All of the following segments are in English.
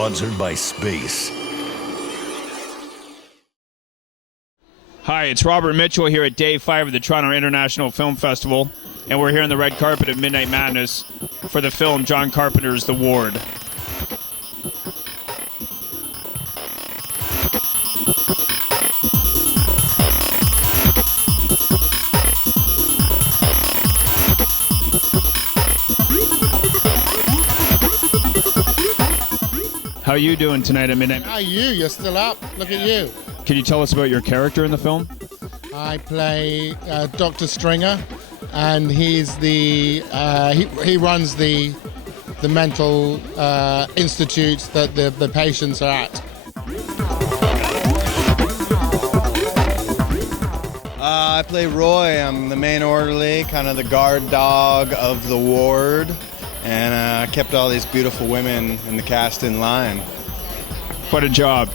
sponsored by Space. Hi, it's Robert Mitchell here at Day 5 of the Toronto International Film Festival, and we're here on the red carpet of Midnight Madness for the film John Carpenter's The Ward. How are you doing tonight at Midnight? How are you? You're still up. Look at you. Can you tell us about your character in the film? I play Dr. Stringer, and he's the he runs the mental institutes that the patients are at. I play Roy. I'm the main orderly, kind of the guard dog of the ward, and kept all these beautiful women in the cast in line. What a job.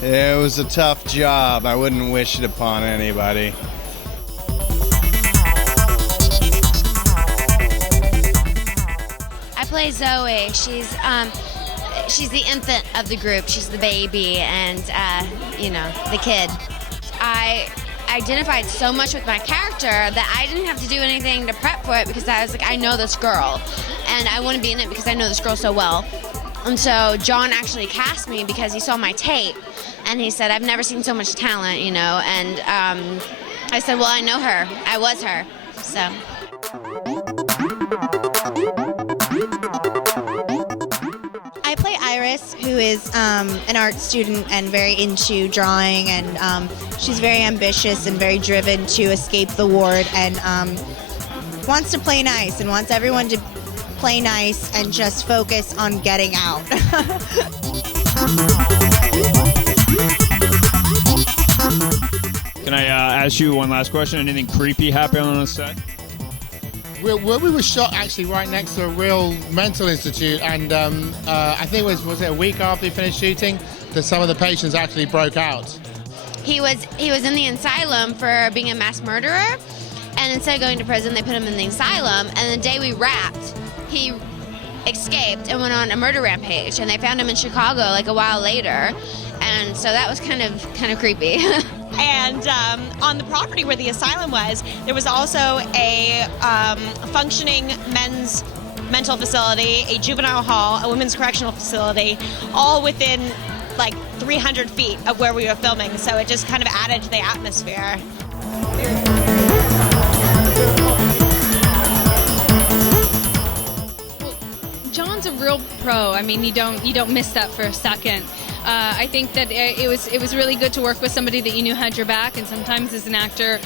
It was a tough job. I wouldn't wish it upon anybody. I play Zoe. She's the infant of the group. She's the baby and, the kid. I identified so much with my character that I didn't have to do anything to prep for it because I was like, I know this girl, and I want to be in it because I know this girl so well. And so John actually cast me because he saw my tape, and he said, I've never seen so much talent, and I said, well, I know her. I was her, so. I play Iris, who is an art student and very into drawing, and she's very ambitious and very driven to escape the ward, and wants to play nice and wants everyone to play nice and just focus on getting out. Can I ask you one last question? Anything creepy happen on the set? We were shot actually right next to a real mental institute, and I think it was it a week after we finished shooting that some of the patients actually broke out. He was in the asylum for being a mass murderer, and instead of going to prison, they put him in the asylum, and the day we wrapped, he escaped and went on a murder rampage, and they found him in Chicago like a while later, and so that was kind of creepy. And on the property where the asylum was, there was also a functioning men's mental facility, a juvenile hall, a women's correctional facility, all within like 300 feet of where we were filming, so it just kind of added to the atmosphere. John's a real pro. I mean, you don't miss that for a second. I think that it was really good to work with somebody that you knew had your back, and sometimes as an actor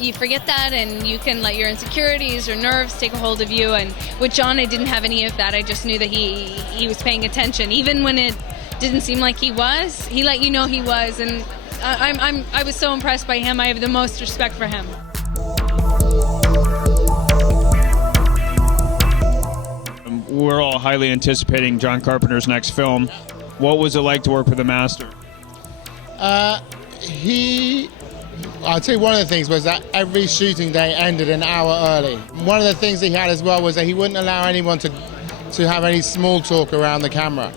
you forget that and you can let your insecurities or nerves take a hold of you, and with John I didn't have any of that. I just knew that he was paying attention even when it didn't seem like he was. He let you know he was, and I was so impressed by him. I have the most respect for him. We're all highly anticipating John Carpenter's next film. What was it like to work with the master? I'll tell you, one of the things was that every shooting day ended an hour early. One of the things he had as well was that he wouldn't allow anyone to have any small talk around the camera.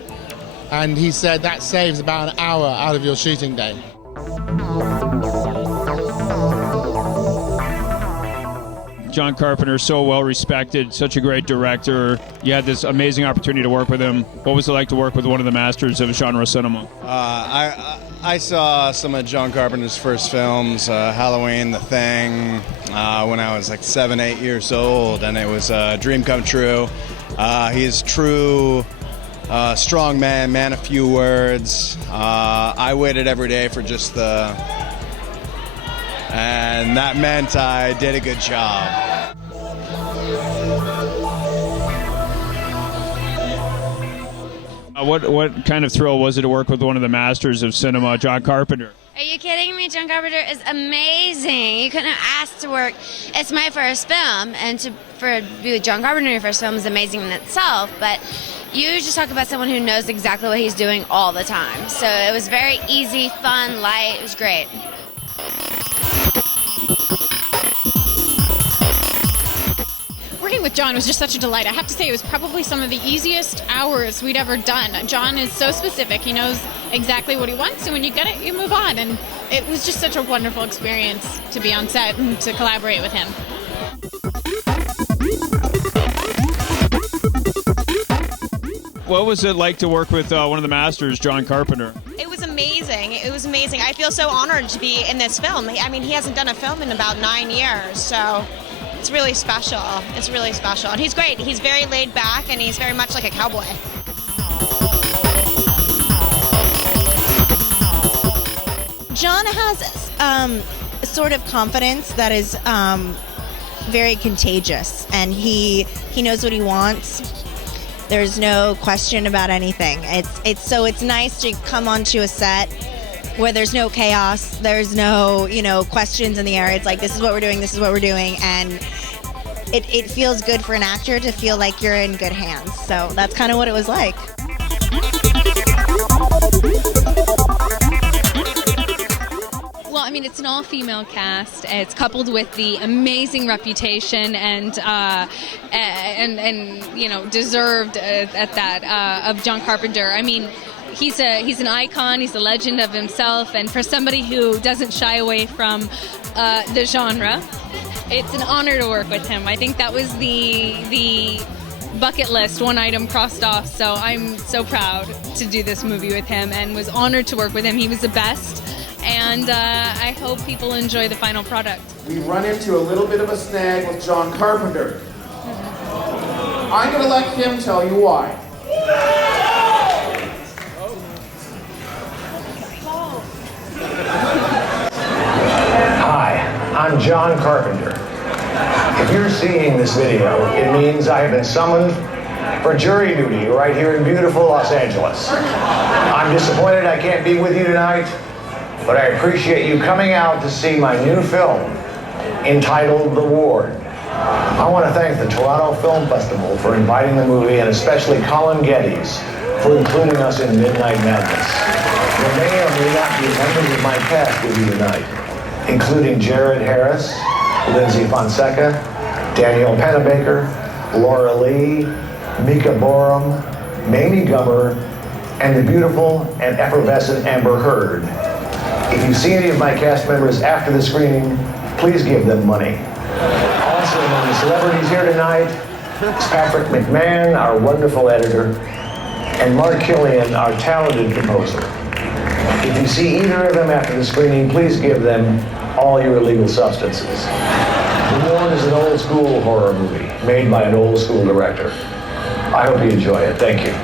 And he said that saves about an hour out of your shooting day. John Carpenter, so well respected, such a great director. You had this amazing opportunity to work with him. What was it like to work with one of the masters of genre cinema? I saw some of John Carpenter's first films, Halloween, The Thing, when I was like 7, 8 years old, and it was a dream come true. He is true, strong man of few words. I waited every day for just and that meant I did a good job. What kind of thrill was it to work with one of the masters of cinema, John Carpenter? Are you kidding me? John Carpenter is amazing. You couldn't have asked to work. It's my first film, and to be with John Carpenter in your first film is amazing in itself, but you just talk about someone who knows exactly what he's doing all the time. So it was very easy, fun, light. It was great. Working with John was just such a delight. I have to say, it was probably some of the easiest hours we'd ever done. John is so specific. He knows exactly what he wants, and when you get it, you move on. And it was just such a wonderful experience to be on set and to collaborate with him. What was it like to work with one of the masters, John Carpenter? It was amazing. It was amazing. I feel so honored to be in this film. I mean, he hasn't done a film in about 9 years, so it's really special. It's really special. And he's great. He's very laid back, and he's very much like a cowboy. John has a sort of confidence that is very contagious, and he knows what he wants. There's no question about anything. It's nice to come onto a set where there's no chaos, there's no questions in the air. It's like, this is what we're doing, this is what we're doing, and it feels good for an actor to feel like you're in good hands. So that's kind of what it was like. Well, I mean, it's an all-female cast. It's coupled with the amazing reputation and deserved at that of John Carpenter. I mean, he's an icon. He's a legend of himself. And for somebody who doesn't shy away from the genre, it's an honor to work with him. I think that was the bucket list, one item crossed off. So I'm so proud to do this movie with him and was honored to work with him. He was the best. And I hope people enjoy the final product. We run into a little bit of a snag with John Carpenter. I'm going to let him tell you why. Hi, I'm John Carpenter. If you're seeing this video, it means I have been summoned for jury duty right here in beautiful Los Angeles. I'm disappointed I can't be with you tonight, but I appreciate you coming out to see my new film entitled The Ward. I want to thank the Toronto Film Festival for inviting the movie, and especially Colin Geddes for including us in Midnight Madness. There may or may not be members of my cast with you tonight, including Jared Harris, Lyndsy Fonseca, Danielle Pennebaker, Laura-Leigh, Mika Borum, Mamie Gummer, and the beautiful and effervescent Amber Heard. If you see any of my cast members after the screening, please give them money. Also among the celebrities here tonight is Patrick McMahon, our wonderful editor, and Mark Killian, our talented composer. If you see either of them after the screening, please give them all your illegal substances. The Ward is an old school horror movie made by an old school director. I hope you enjoy it. Thank you.